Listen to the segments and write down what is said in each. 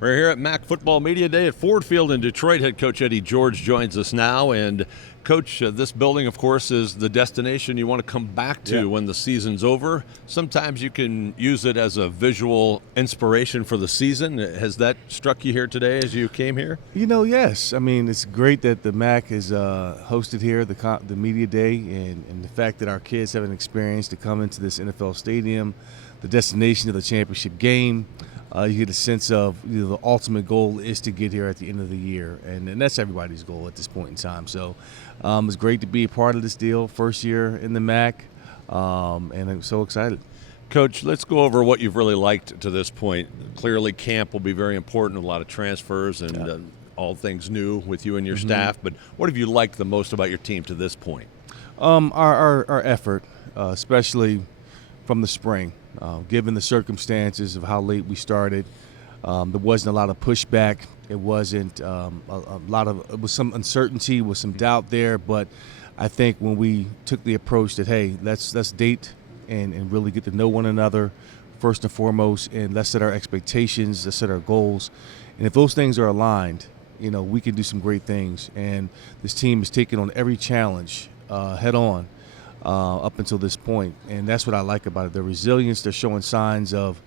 We're here at MAC Football Media Day at Ford Field in Detroit. Head coach Eddie George joins us now. And, Coach, this building, of course, is the destination you want to come back to when the season's over. Sometimes you can use it as a visual inspiration for the season. Has that struck you here today as you came here? Yes. I mean, it's great that the MAC is hosted here, the Media Day, and the fact that our kids have an experience to come into this NFL stadium, the destination of the championship game. You get a sense of the ultimate goal is to get here at the end of the year, and that's everybody's goal at this point in time. So it's great to be a part of this deal, first year in the MAC, and I'm so excited. Coach, let's go over what you've really liked to this point. Clearly, camp will be very important, a lot of transfers and all things new with you and your staff, but what have you liked the most about your team to this point? Our effort, especially from the spring. Given the circumstances of how late we started, there wasn't a lot of pushback. It wasn't it was some uncertainty, was some doubt there. But I think when we took the approach that, hey, let's date and really get to know one another first and foremost, and let's set our expectations, let's set our goals, and if those things are aligned, we can do some great things. And this team is taking on every challenge head on. Up until this point, and that's what I like about it. The resilience, they're showing signs of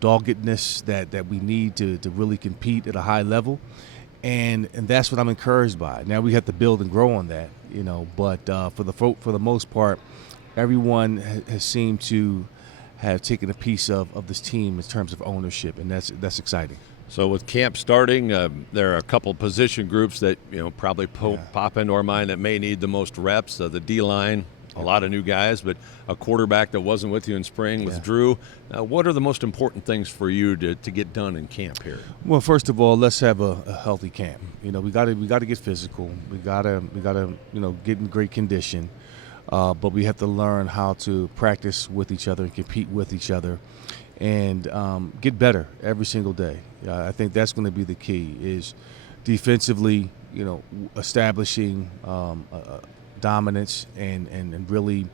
doggedness that we need to really compete at a high level, and that's what I'm encouraged by. Now we have to build and grow on that, but for the most part, everyone has seemed to have taken a piece of this team in terms of ownership, and that's exciting. So with camp starting, there are a couple position groups that probably pop into our mind that may need the most reps. The D-line, a lot of new guys, but a quarterback that wasn't with you in spring with Drew. What are the most important things for you to get done in camp here? Well, first of all, let's have a healthy camp. We got to get physical. We got to get in great condition. But we have to learn how to practice with each other and compete with each other, and get better every single day. I think that's going to be the key, is defensively, establishing dominance and really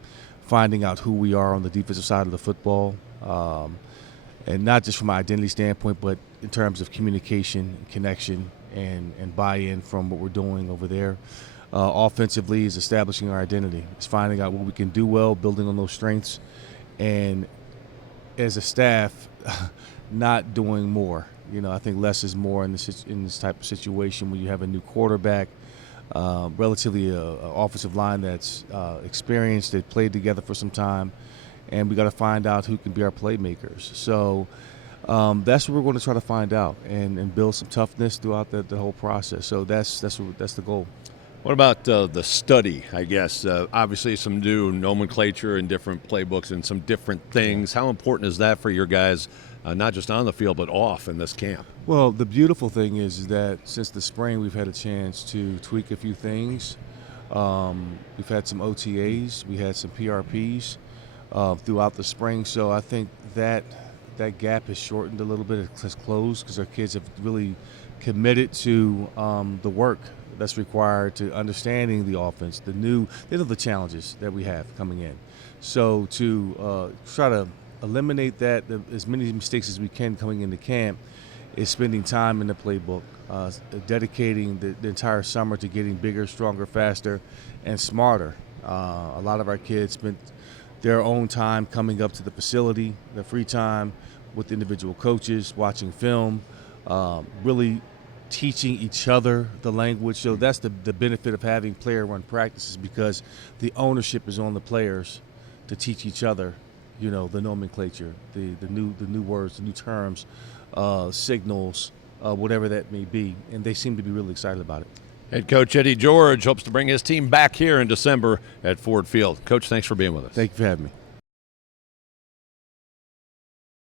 finding out who we are on the defensive side of the football, and not just from an identity standpoint, but in terms of communication, connection, and buy-in from what we're doing over there. Offensively is establishing our identity. It's finding out what we can do well, building on those strengths, and as a staff, not doing more. I think less is more in this type of situation when you have a new quarterback, relatively a offensive line that's experienced. They've played together for some time, and we got to find out who can be our playmakers. So that's what we're going to try to find out and build some toughness throughout the whole process. So that's the goal. What about the study, I guess? Obviously some new nomenclature and different playbooks and some different things. How important is that for your guys, not just on the field but off in this camp? Well, the beautiful thing is that since the spring we've had a chance to tweak a few things. We've had some OTAs, we had some PRPs throughout the spring. So I think that gap has shortened a little bit. It has closed because our kids have really committed to the work that's required to understanding the offense, the challenges that we have coming in. So to try to eliminate that, as many mistakes as we can coming into camp, is spending time in the playbook, dedicating the entire summer to getting bigger, stronger, faster, and smarter. A lot of our kids spent their own time coming up to the facility, their free time with individual coaches, watching film, really teaching each other the language. So that's the benefit of having player-run practices, because the ownership is on the players to teach each other, the nomenclature, the new words, the new terms, signals, whatever that may be, and they seem to be really excited about it. Head coach Eddie George hopes to bring his team back here in December at Ford Field. Coach, thanks for being with us. Thank you for having me.